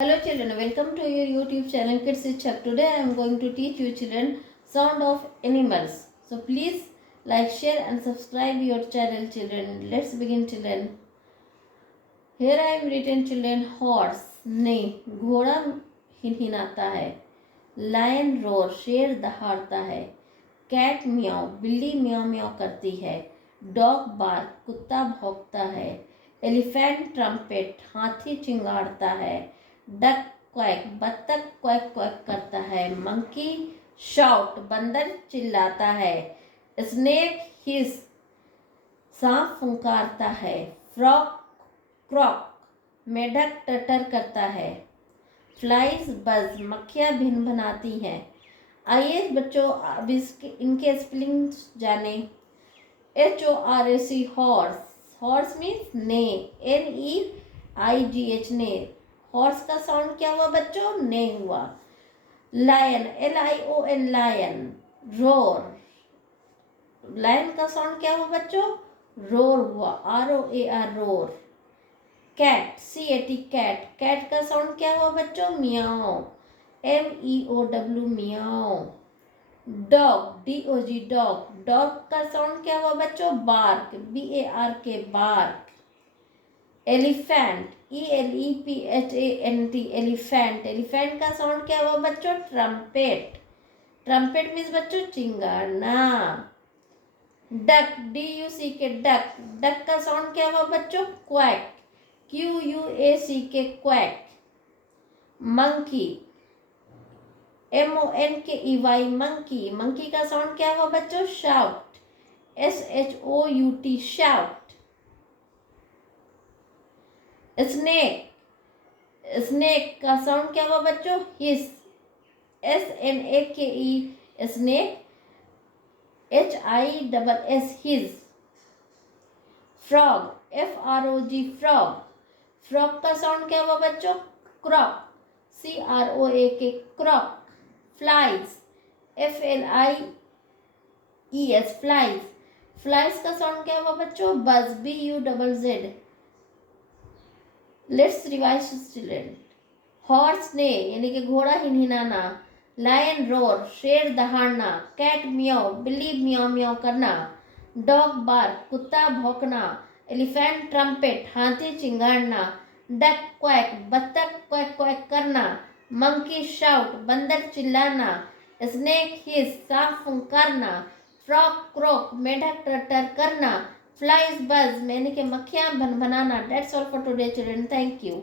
Hello children, welcome to your YouTube channel Kids Chak. Today I am going to teach you children sound of animals. So please like, share and subscribe your channel children. Let's begin children. Here I am written children horse neigh, घोड़ा हिनहिनाता है, lion roar शेर दहाड़ता है, cat meow बिल्ली म्याऊ म्याऊ करती है, dog bark कुत्ता भौंकता है, elephant trumpet हाथी चिंगाड़ता है, डक क्वैक बत्तख क्वैक क्वैक करता है, मंकी शाउट बंदर चिल्लाता है, स्नेक हिस सांप फुंकारता है, फ्रॉग क्रॉक मेढक टटर करता है, फ्लाइज बज मक्खियाँ भिन भनाती हैं। आइए बच्चों अब इनके स्पेलिंग जाने। HORSE horse, horse means neigh, NEIGH neigh, horse का साउंड क्या हुआ बच्चों? ने हुआ। Lion LION lion, roar, lion का साउंड क्या हुआ बच्चों? रोर हुआ, ROAR roar. Cat CAT cat, cat का साउंड क्या हुआ बच्चों? Meow, MEOW meow. Dog DOG dog, dog का साउंड क्या हुआ बच्चों? Bark, BARK bark. Elephant ELEPHANT elephant, elephant का साउंड क्या हुआ बच्चों? ट्रम्पेट, ट्रम्पेट मीन्स बच्चों चिंगाड़ना। डक DUCK डक, डक का साउंड क्या हुआ बच्चों? Quack, QUACK quack. Monkey MONKEY monkey, monkey का साउंड क्या हुआ बच्चों? Shout, SHOUT shout. Snake, snake का साउंड क्या हुआ बच्चों? Hiss, SNAKE snake, HISS hiss. Frog FROG frog, frog का साउंड क्या हुआ बच्चों? Croak, CROAK croak. Flies FLIES flies, flies का साउंड क्या हुआ बच्चों? Buzz, BUZZ। Let's revise children. Horse ने यानी कि घोड़ा हिनहिनाना, लायन रोर शेर दहाड़ना, कैट मियाओ बिल्ली मियाओ मियाओ करना, डॉग बार्क कुत्ता भौंकना, एलिफेंट ट्रम्पेट हाथी चिंगाड़ना, डक क्वैक बत्तख क्वैक क्वैक करना, मंकी शाउट बंदर चिल्लाना, स्नेक हिस सांप फुंकारना, फ्रॉग क्रोक मेढक टटर करना, फ्लाइज बज यानी कि मक्खियाँ भनभनाना। That's all for today children. Thank you.